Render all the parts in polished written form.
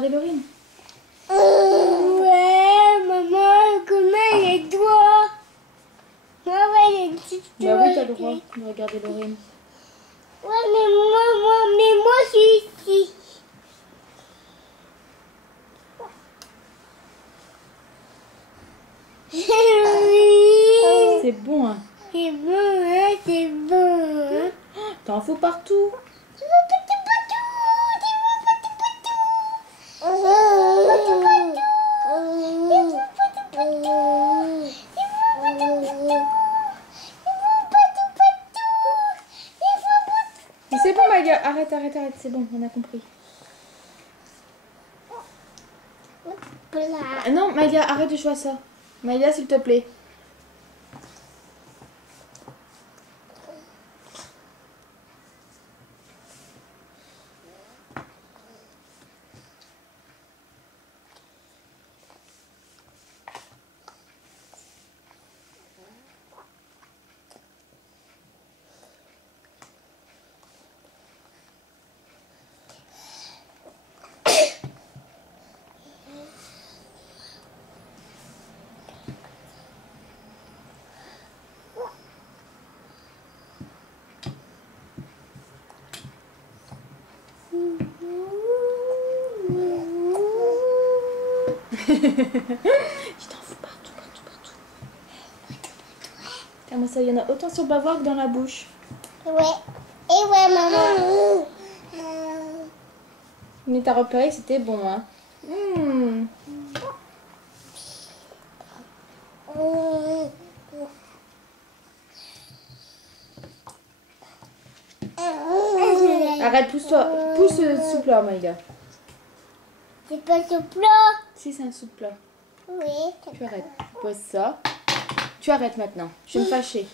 regarder Laurine. Ouais, maman, comment les doigts? Maman, les petits doigts. Bah oui, t'as le droit de regarder Laurine. Ouais, mais moi, je suis ici. C'est bon, hein. C'est bon, hein, c'est bon. Hein. T'en fous partout. C'est mon petit patou, c'est mon petit patou. C'est mon petit patou. C'est mon petit patou. C'est mon petit patou. C'est mon petit patou. C'est mon petit. C'est bon, Maïlia. Arrête, c'est bon, on a compris. Ah non, Maïlia, arrête de jouer à ça. Maïlia, s'il te plaît. Tu t'en fous partout. Comment ça, il y en a autant sur le bavoir que dans la bouche. Ouais. Et ouais, maman. Mais t'as repéré que c'était bon, hein. Arrête, pousse-toi. Pousse sous plat, Maïga. C'est pas ce plat. Si, c'est un sous plat. Oui. Tu arrêtes. Pose ça. Tu arrêtes maintenant. Je vais me fâcher.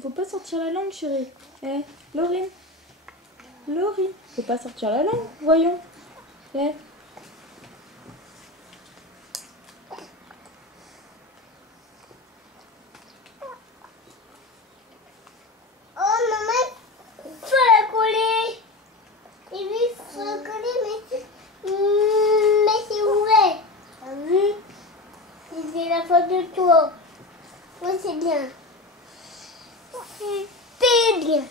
Faut pas sortir la langue, chérie. Eh, Laurine. Faut pas sortir la langue, voyons. Eh. Oh, maman, faut la coller. Et lui, il faut la coller, mais c'est ouvert. T'as vu? C'est la faute de toi. Oui, c'est bien. C'est bien.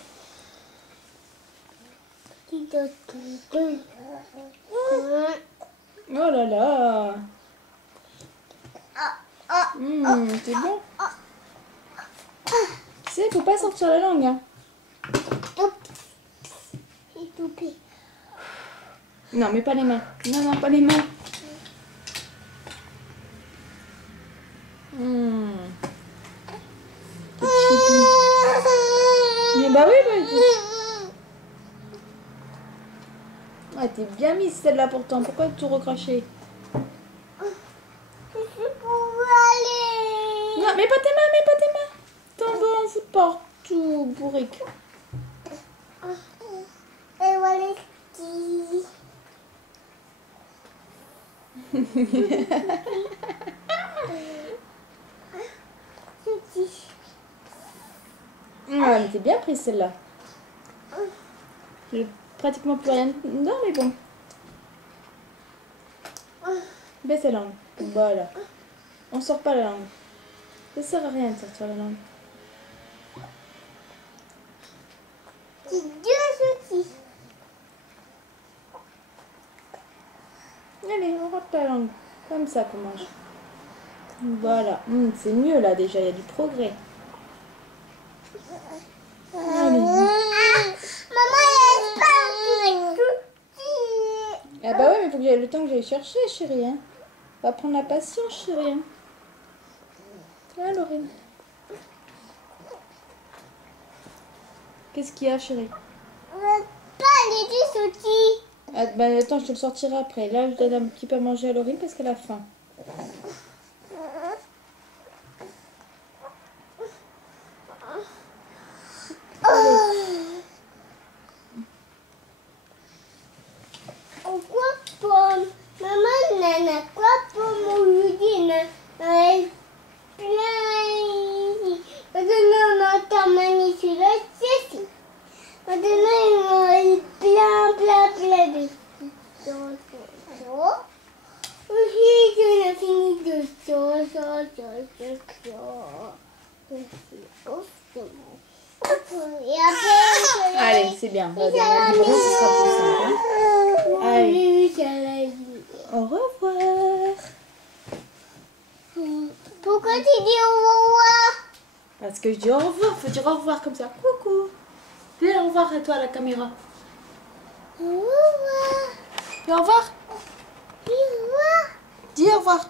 Oh là là. C'est bon. Tu sais, faut pas sortir la langue, hein. C'est tout pire. Non, mais pas les mains. Non, pas les mains. Mais bah oui, Ah, t'es bien mise celle-là pourtant. Pourquoi tout recracher? C'est pour aller. Non, mais pas tes mains. T'en vas en foutre partout, bourrique. Et voilà les petits. Ouais, mais t'es bien prise celle-là. J'ai pratiquement plus rien dedans, mais bon. Baisse la langue. Voilà. On sort pas la langue. Ça sert à rien de sortir la langue. C'est deux outils. Allez, on rentre la langue. Comme ça qu'on mange. Voilà. C'est mieux là déjà, il y a du progrès. Allez. Maman, il pas un petit. Ah bah ouais, mais il faut que j'aille le temps que j'aille chercher, chérie. Hein. On va prendre la patience, chérie. Hein. Là, Laurine. Qu'est-ce qu'il y a, chérie? Pas les deux outils. Ah, bah, attends, je te le sortirai après. Là, je donne un petit peu à manger à Laurine parce qu'elle a faim. Allez, c'est bien. La dernière vidéo, ce sera plus simple. Hein. Allez. Au revoir. Pourquoi tu dis au revoir? Parce que je dis au revoir. Faut dire au revoir comme ça. Coucou. Dis au revoir à toi à la caméra. Au revoir. Dis au revoir. Au revoir. Dis au revoir.